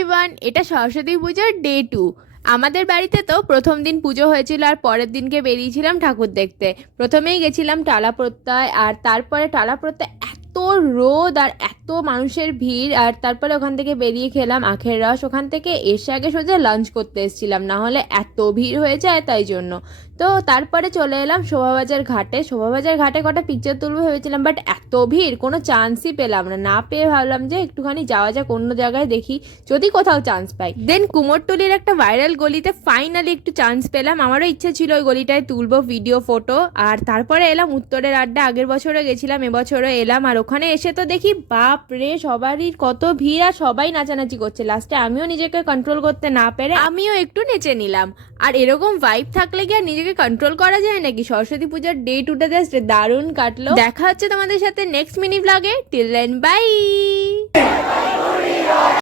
Everyone, এটা সরস্বতী পুজোর day 2। আমাদের বাড়িতে তো প্রথম দিন পুজো হয়েছিল আর পরের দিনকে বেরিয়েছিলাম ঠাকুর দেখতে। প্রথমেই গেছিলাম টালাপ্রত্যয়, আর তারপরে টালাপ্রত্যয় এত রোদ আর এত মানুষের ভিড়, আর তারপরে ওখান থেকে বেরিয়ে খেলাম আখের রস। ওখান থেকে এসে আগে সোজা লাঞ্চ করতে এসেছিলাম, না হলে এত ভিড় হয়ে যায় তাই জন্য। তো তারপরে চলে এলাম শোভাবাজার ঘাটে। শোভাবাজার ঘাটে কটা পিকচার তুলবো ভেবেছিলাম, বাট এত ভিড় কোনো চান্সই পেলাম না। না পেয়ে ভাবলাম যে একটুখানি যাওয়া যাক অন্য জায়গায়, দেখি যদি কোথাও চান্স পাই। দেন কুমোরটুলির একটা ভাইরাল গলিতে ফাইনালি একটু চান্স পেলাম। আমারও ইচ্ছে ছিল ওই গলিটায় তুলবো ভিডিও ফটো। আর তারপরে এলাম উত্তরের আড্ডা। আগের বছরও গেছিলাম, এবছরও এলাম। আর ওখানে এসে তো দেখি বাপ রে, সবারই কত ভিড় আর সবাই নাচানাচি করছে। লাস্টে আমিও নিজেকে কন্ট্রোল করতে না পেরে আমিও একটু নেচে নিলাম। আর এরকম ভাইব থাকলে কি আর নিজেকে কন্ট্রোল করা যায় নাকি? সরস্বতী পূজার ডে 2টা জাস্ট দারুণ কাটলো। দেখা হচ্ছে তোমাদের সাথে নেক্সট মিনি ব্লগে। Till then by.